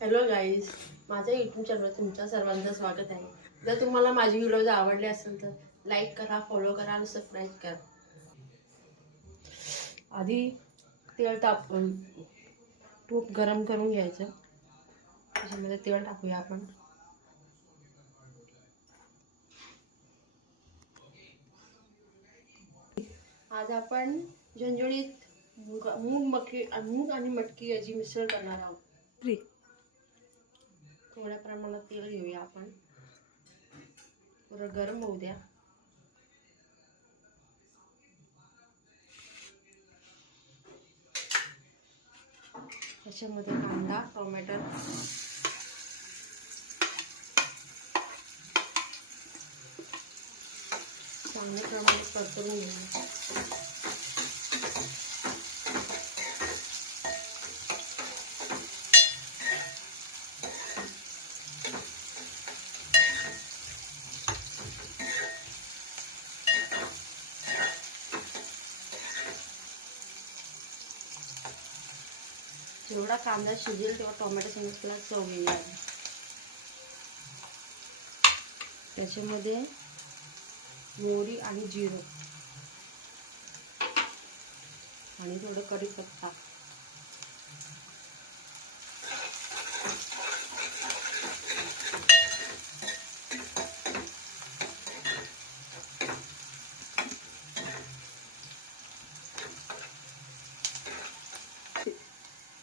Hello guys, माझ्या YouTube चॅनलवर तुमच्या सर्वांचं स्वागत आहे. जर तुम्हाला माझे व्हिडिओज आवडले असेल तर लाईक करा, फॉलो करा आणि सबस्क्राईब करा. आधी तेल टाकून तूप गरम करून घ्यायचं. त्याच्यामध्ये तेल टाकूया आपण. आज आपण झणझणीत मूग आणि मटकी याची मिसळ करणार आहोत. थोड्या प्रमाणात तेल घेऊया आपण. पुरं गरम होऊ द्या. त्याच्यामध्ये कांदा, टोमॅटो, चांगल्या प्रमाणात परतून घेऊया. जेवढा कांदा शिजेल तेव्हा टोमॅटो संगीतला चव येईल. त्याच्यामध्ये मोहरी आणि जिरं आणि थोडं कढीपत्ता,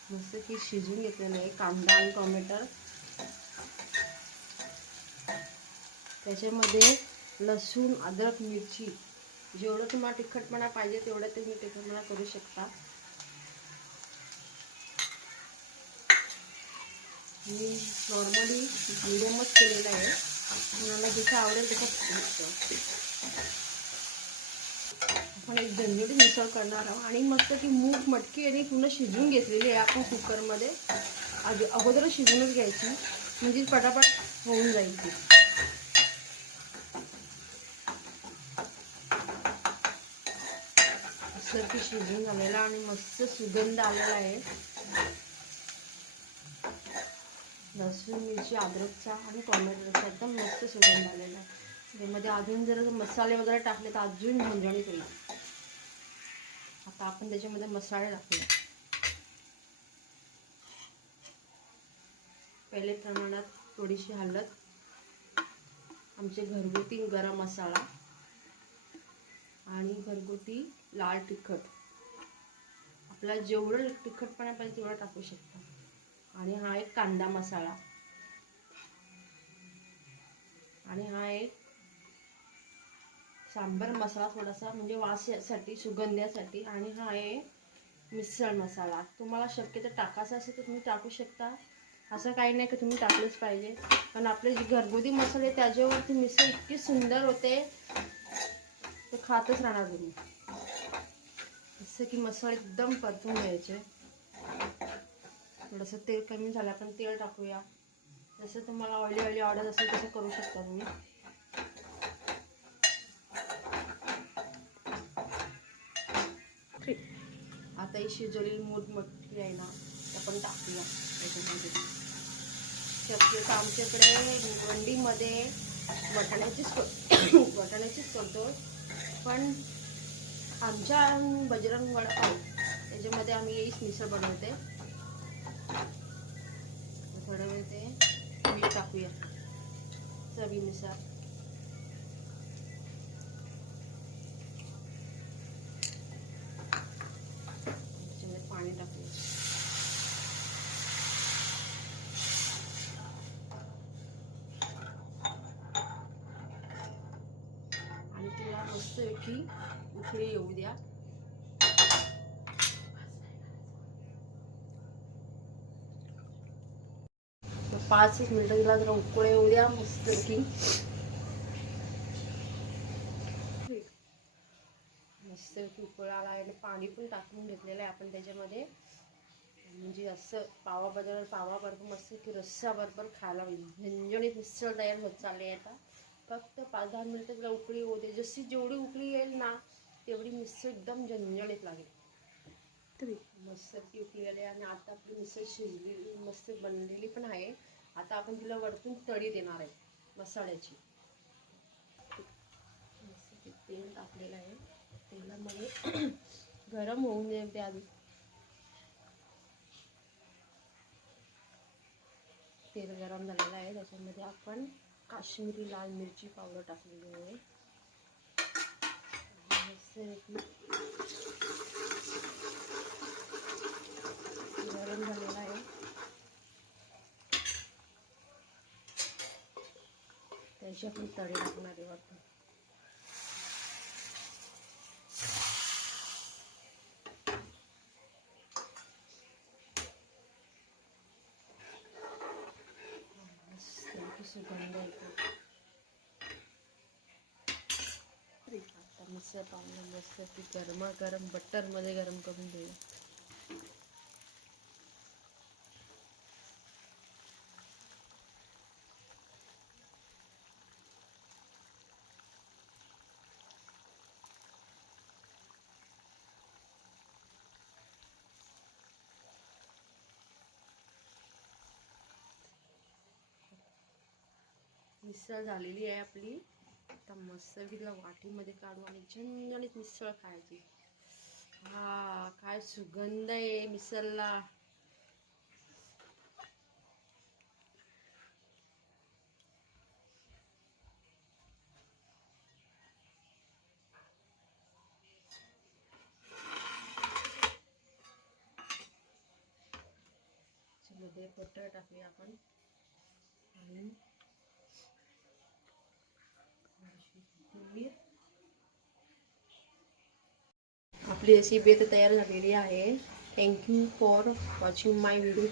मस्त की शिजून घेतलेलं आहे कांदा आणि टोमॅटो. त्याच्यामध्ये लसूण, अद्रक, मिरची, जेवढं तुम्हाला तिखटपणा पाहिजे तेवढं तुम्ही तिखटपणा करू शकता. मी नॉर्मली मिडियमच केलेलं आहे, तुम्हाला जसं आवडेल तसं. आपण एक झणझणीत मिसळ करणार आहोत आणि मस्त की मूग मटकी आणि पूर्ण शिजवून घेतलेली आहे आपण कुकरमध्ये. अगोदर शिजवूनच घ्यायची म्हणजे पटापट होऊन जाईल ती. असं की शिजून झालेला आणि मस्त सुगंध आलेला आहे. लसूण, मिरची, अद्रकचा आणि टोमॅटोचा एकदम मस्त सुगंध आलेला आहे. त्यामध्ये अजून जर मसाले वगैरे टाकले तर अजून झणझणीत होईल. आता आपण त्याच्यामध्ये मसाले टाकूया. पहिले प्रमाणात थोडीशी हळद, आमचे घरगुती गरम मसाला आणि घरगुती लाल तिखट. आपल्याला जेवढं तिखटपणा पाहिजे तेवढं टाकू शकता. आणि हा एक कांदा मसाला आणि हा एक सांबर मसाला थोडासा म्हणजे वासासाठी, सुगंधासाठी. आणि हा आहे मिसळ मसाला. तुम्हाला शक्यतो टाकायचा असेल तर तुम्ही टाकू शकता, असं काही नाही की तुम्ही टाकलंच पाहिजे. पण आपले जे घरगुती मसाले त्याच्यावरती मिसळ इतकी सुंदर होते ते खातच राहणार तुम्ही. जसं की मसाले एकदम परतून घ्यायचे. थोडंसं तेल कमी झालं आपण तेल टाकूया. जसं तुम्हाला ऑइली आवडत असेल तसं करू शकता तुम्ही. आता ही शिजवलेली मूग मटकी आहे ना आपण टाकूया त्याच्यामध्ये. शक्यतो आमच्याकडे वंडीमध्ये वाटाण्याचीच करतो, पण आमच्या बजरंग वडापाव त्याच्यामध्ये आम्ही हीच मिसळ बनवते. थोडं वेळ ते मीठ टाकूया चवीनुसार. त्याच्यामध्ये पाणी टाकूया. आणि तिला मस्तपैकी उकळी येऊ द्या. 5 मिनिटं तिला जरा उकळी येऊ द्या मस्तपैकी. मस्तपैकी उकळ आला आहे. पाणी पण टाकून घेतलेलं आहे आपण त्याच्यामध्ये, म्हणजे असं पावाबरोबर मस्त की रस्साबरोबर खायला होईल. झणझणीत मिसळ तयार होत चालली आहे. आता फक्त 5-10 मिनिटं तिला उकळी येऊ दे. जेवढी उकळी येईल ना तेवढी मिसळ एकदम झणझणीत लागेल. मस्त ती उकळी आणि आता आपली मिसळ शिजली मस्त बनलेली पण आहे. आता आपण तिला वरतून तळी देणार आहे मसाल्याची. मस्त तेल टाकलेलं आहे. तेलामध्ये गरम होऊन दे आधी. तेल गरम झालेलं आहे. त्याच्यामध्ये आपण काश्मीरी लाल मिरची पावडर टाकलेली आहे. मस्त गरम झालेला आहे. त्याची आपण तळी टाकणार आहे वरती. सुगंध येतो. आता मिसळ पाव मस्त ती गरमागरम बटरमध्ये गरम करून देऊ. मिसळ झालेली आहे आपली. आता मस्त तिला वाटीमध्ये काढू आणि झणझणीत मिसळ खायची. हा काय सुगंध आहे मिसळला. मध्ये बटर टाकली आपण आणि आपली रेसिपी आता तयार झालेली आहे. Thank you for watching my video.